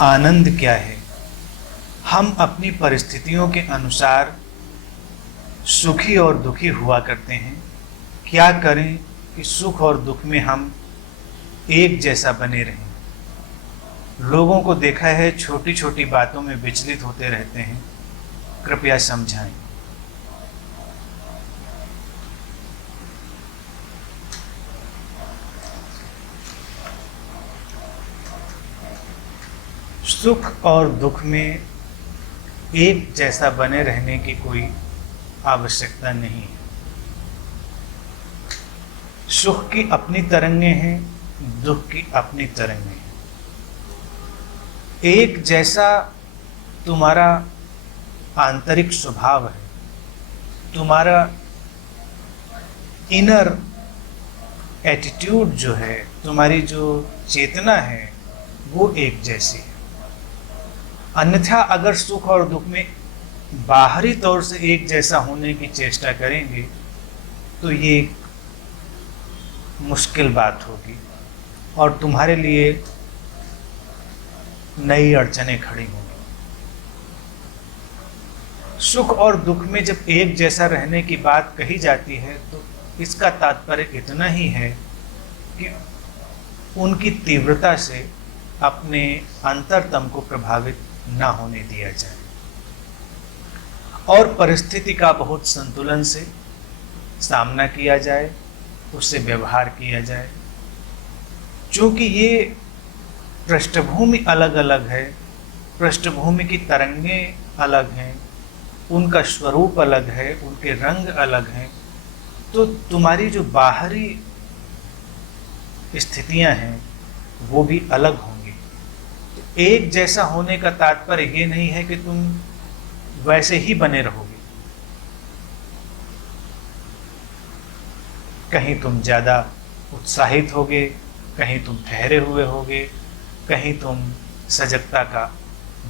आनंद क्या है? हम अपनी परिस्थितियों के अनुसार सुखी और दुखी हुआ करते हैं। क्या करें कि सुख और दुख में हम एक जैसा बने रहें? लोगों को देखा है छोटी छोटी बातों में विचलित होते रहते हैं। कृपया समझाएं। सुख और दुख में एक जैसा बने रहने की कोई आवश्यकता नहीं है। सुख की अपनी तरंगें हैं, दुख की अपनी तरंगें हैं। एक जैसा तुम्हारा आंतरिक स्वभाव है, तुम्हारा इनर एटीट्यूड जो है, तुम्हारी जो चेतना है, वो एक जैसी है। अन्यथा अगर सुख और दुख में बाहरी तौर से एक जैसा होने की चेष्टा करेंगे तो ये मुश्किल बात होगी और तुम्हारे लिए नई अड़चनें खड़ी होंगी। सुख और दुख में जब एक जैसा रहने की बात कही जाती है तो इसका तात्पर्य इतना ही है कि उनकी तीव्रता से अपने अंतरतम को प्रभावित ना होने दिया जाए और परिस्थिति का बहुत संतुलन से सामना किया जाए, उससे व्यवहार किया जाए। चूँकि ये पृष्ठभूमि अलग अलग है, पृष्ठभूमि की तरंगें अलग हैं, उनका स्वरूप अलग है, उनके रंग अलग हैं, तो तुम्हारी जो बाहरी स्थितियां हैं वो भी अलग होंगी। एक जैसा होने का तात्पर्य ये नहीं है कि तुम वैसे ही बने रहोगे। कहीं तुम ज़्यादा उत्साहित होगे, कहीं तुम ठहरे हुए होगे, कहीं तुम सजगता का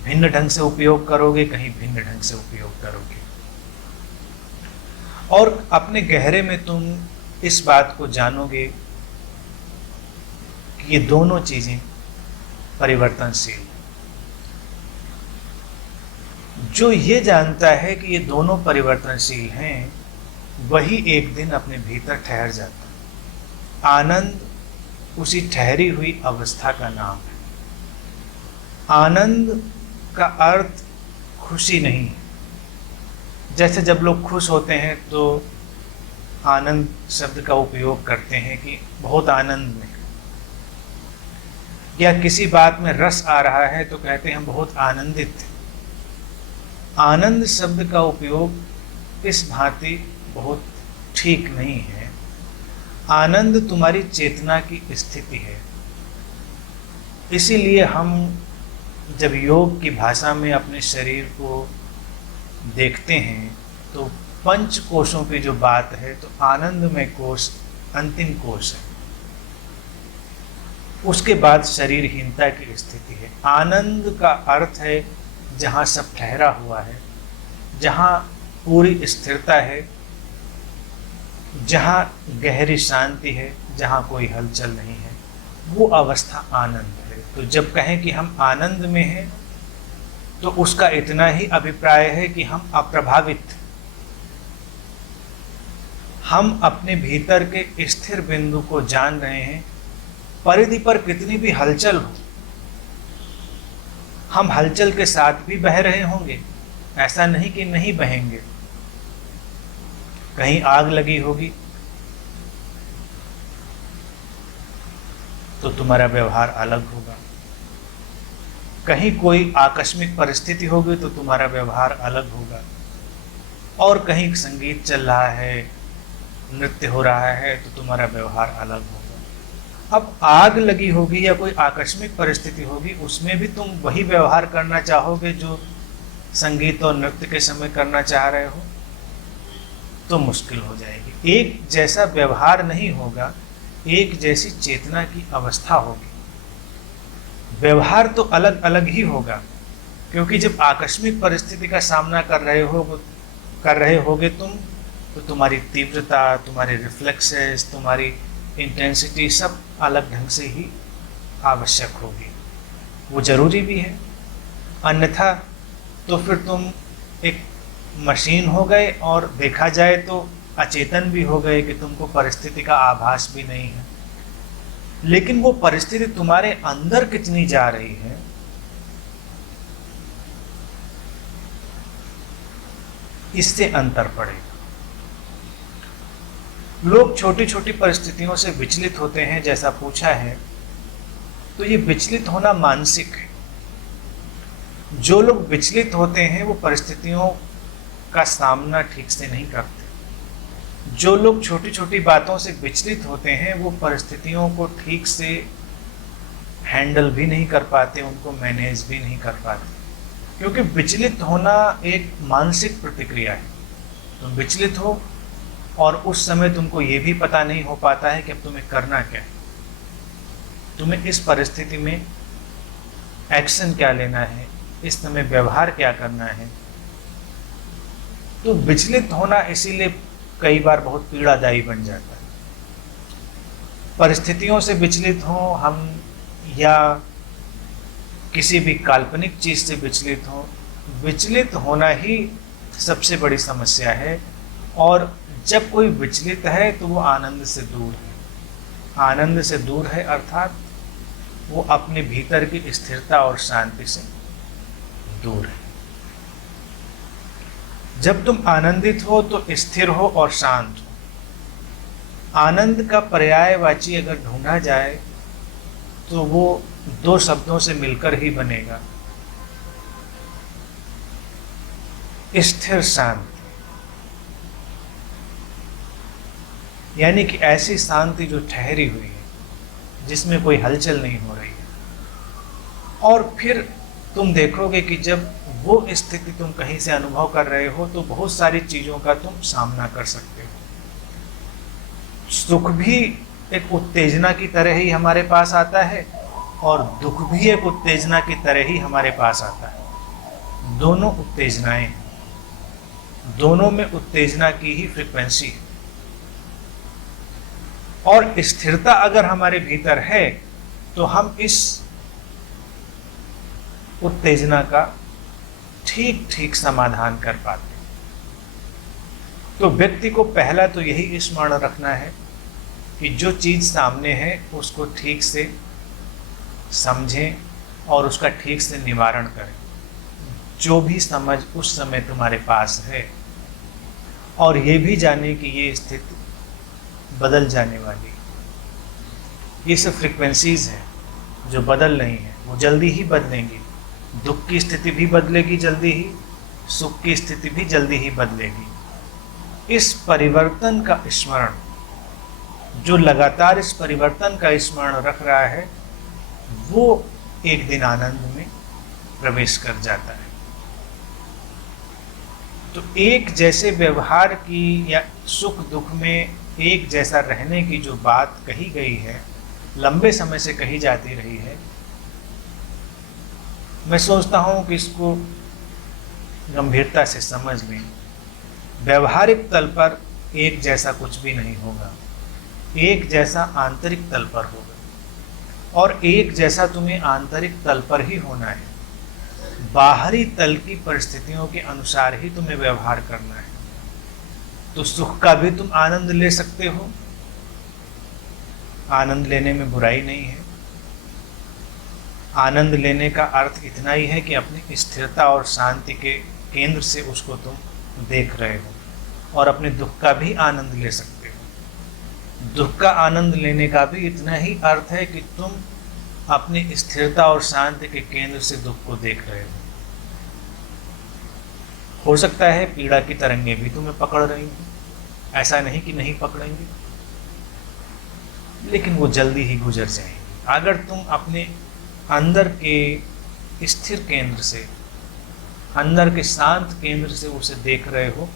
भिन्न ढंग से उपयोग करोगे, कहीं भिन्न ढंग से उपयोग करोगे। और अपने गहरे में तुम इस बात को जानोगे कि ये दोनों चीज़ें परिवर्तनशील। जो ये जानता है कि ये दोनों परिवर्तनशील हैं, वही एक दिन अपने भीतर ठहर जाता है। आनंद उसी ठहरी हुई अवस्था का नाम है। आनंद का अर्थ खुशी नहीं है। जैसे जब लोग खुश होते हैं तो आनंद शब्द का उपयोग करते हैं कि बहुत आनंद में, या किसी बात में रस आ रहा है तो कहते हैं हम बहुत आनंदित थे। आनंद शब्द का उपयोग इस भांति बहुत ठीक नहीं है। आनंद तुम्हारी चेतना की स्थिति है। इसीलिए हम जब योग की भाषा में अपने शरीर को देखते हैं तो पंच कोशों की जो बात है, तो आनंदमय कोश अंतिम कोश है। उसके बाद शरीरहीनता की स्थिति है। आनंद का अर्थ है जहाँ सब ठहरा हुआ है, जहाँ पूरी स्थिरता है, जहाँ गहरी शांति है, जहाँ कोई हलचल नहीं है, वो अवस्था आनंद है। तो जब कहें कि हम आनंद में हैं तो उसका इतना ही अभिप्राय है कि हम अप्रभावित, हम अपने भीतर के स्थिर बिंदु को जान रहे हैं। परिधि पर कितनी भी हलचल हो, हम हलचल के साथ भी बह रहे होंगे, ऐसा नहीं कि नहीं बहेंगे। कहीं आग लगी होगी तो तुम्हारा व्यवहार अलग होगा, कहीं कोई आकस्मिक परिस्थिति होगी तो तुम्हारा व्यवहार अलग होगा, और कहीं संगीत चल रहा है, नृत्य हो रहा है तो तुम्हारा व्यवहार अलग होगा। अब आग लगी होगी या कोई आकस्मिक परिस्थिति होगी, उसमें भी तुम वही व्यवहार करना चाहोगे जो संगीत और नृत्य के समय करना चाह रहे हो, तो मुश्किल हो जाएगी। एक जैसा व्यवहार नहीं होगा, एक जैसी चेतना की अवस्था होगी। व्यवहार तो अलग अलग ही होगा, क्योंकि जब आकस्मिक परिस्थिति का सामना कर रहे होगे तुम, तो तुम्हारी तीव्रता, तुम्हारे रिफ्लेक्सेस, तुम्हारी इंटेंसिटी सब अलग ढंग से ही आवश्यक होगी। वो जरूरी भी है, अन्यथा तो फिर तुम एक मशीन हो गए और देखा जाए तो अचेतन भी हो गए कि तुमको परिस्थिति का आभास भी नहीं है। लेकिन वो परिस्थिति तुम्हारे अंदर कितनी जा रही है, इससे अंतर पड़ेगा। लोग छोटी छोटी परिस्थितियों से विचलित होते हैं, जैसा पूछा है, तो ये विचलित होना मानसिक है। जो लोग विचलित होते हैं वो परिस्थितियों का सामना ठीक से नहीं करते। जो लोग छोटी छोटी बातों से विचलित होते हैं वो परिस्थितियों को ठीक से हैंडल भी नहीं कर पाते, उनको मैनेज भी नहीं कर पाते, क्योंकि विचलित होना एक मानसिक प्रतिक्रिया है। तुम विचलित हो और उस समय तुमको ये भी पता नहीं हो पाता है कि अब तुम्हें करना क्या है, तुम्हें इस परिस्थिति में एक्शन क्या लेना है, इस समय व्यवहार क्या करना है। तो विचलित होना इसीलिए कई बार बहुत पीड़ादायी बन जाता है। परिस्थितियों से विचलित हो हम, या किसी भी काल्पनिक चीज से विचलित हो, विचलित होना ही सबसे बड़ी समस्या है। और जब कोई विचलित है तो वो आनंद से दूर है। आनंद से दूर है अर्थात वो अपने भीतर की स्थिरता और शांति से दूर है। जब तुम आनंदित हो तो स्थिर हो और शांत हो। आनंद का पर्यायवाची अगर ढूंढा जाए तो वो दो शब्दों से मिलकर ही बनेगा, स्थिर शांति। यानी कि ऐसी शांति जो ठहरी हुई है, जिसमें कोई हलचल नहीं हो रही है। और फिर तुम देखोगे कि जब वो स्थिति तुम कहीं से अनुभव कर रहे हो तो बहुत सारी चीजों का तुम सामना कर सकते हो। सुख भी एक उत्तेजना की तरह ही हमारे पास आता है और दुख भी एक उत्तेजना की तरह ही हमारे पास आता है। दोनों उत्तेजनाएं, दोनों में उत्तेजना की ही फ्रीक्वेंसी है। और स्थिरता अगर हमारे भीतर है तो हम इस उत्तेजना का ठीक ठीक समाधान कर पाते। तो व्यक्ति को पहला तो यही स्मरण रखना है कि जो चीज सामने है उसको ठीक से समझें और उसका ठीक से निवारण करें, जो भी समझ उस समय तुम्हारे पास है। और ये भी जाने कि ये स्थिति बदल जाने वाली, ये सब फ्रीक्वेंसीज हैं जो बदल रही हैं, वो जल्दी ही बदलेंगी। दुख की स्थिति भी बदलेगी जल्दी ही, सुख की स्थिति भी जल्दी ही बदलेगी। इस परिवर्तन का स्मरण, जो लगातार इस परिवर्तन का स्मरण रख रहा है, वो एक दिन आनंद में प्रवेश कर जाता है। तो एक जैसे व्यवहार की या सुख दुख में एक जैसा रहने की जो बात कही गई है, लंबे समय से कही जाती रही है, मैं सोचता हूं कि इसको गंभीरता से समझ लें। व्यवहारिक तल पर एक जैसा कुछ भी नहीं होगा, एक जैसा आंतरिक तल पर होगा। और एक जैसा तुम्हें आंतरिक तल पर ही होना है। बाहरी तल की परिस्थितियों के अनुसार ही तुम्हें व्यवहार करना है। तो सुख का भी तुम आनंद ले सकते हो, आनंद लेने में बुराई नहीं है। आनंद लेने का अर्थ इतना ही है कि अपनी स्थिरता और शांति के केंद्र से उसको तुम देख रहे हो। और अपने दुख का भी आनंद ले सकते हो। दुख का आनंद लेने का भी इतना ही अर्थ है कि तुम अपनी स्थिरता और शांति के केंद्र से दुख को देख रहे हो सकता है पीड़ा की तरंगे भी तुम्हें पकड़ रही हैं, ऐसा नहीं कि नहीं पकड़ेंगे, लेकिन वो जल्दी ही गुजर जाएंगी। अगर तुम अपने अंदर के स्थिर केंद्र से, अंदर के शांत केंद्र से उसे देख रहे हो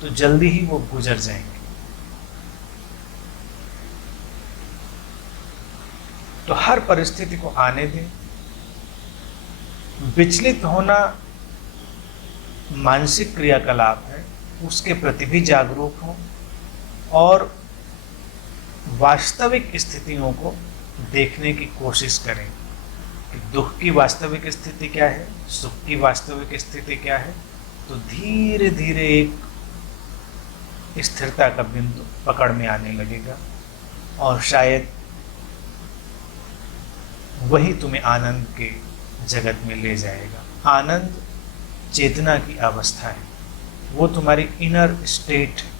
तो जल्दी ही वो गुजर जाएंगे। तो हर परिस्थिति को आने दें। विचलित होना मानसिक क्रियाकलाप है, उसके प्रति भी जागरूक हो और वास्तविक स्थितियों को देखने की कोशिश करें। कि दुख की वास्तविक स्थिति क्या है, सुख की वास्तविक स्थिति क्या है, तो धीरे धीरे एक स्थिरता का बिंदु पकड़ में आने लगेगा और शायद वही तुम्हें आनंद के जगत में ले जाएगा। आनंद चेतना की अवस्था है, वो तुम्हारी इनर स्टेट है।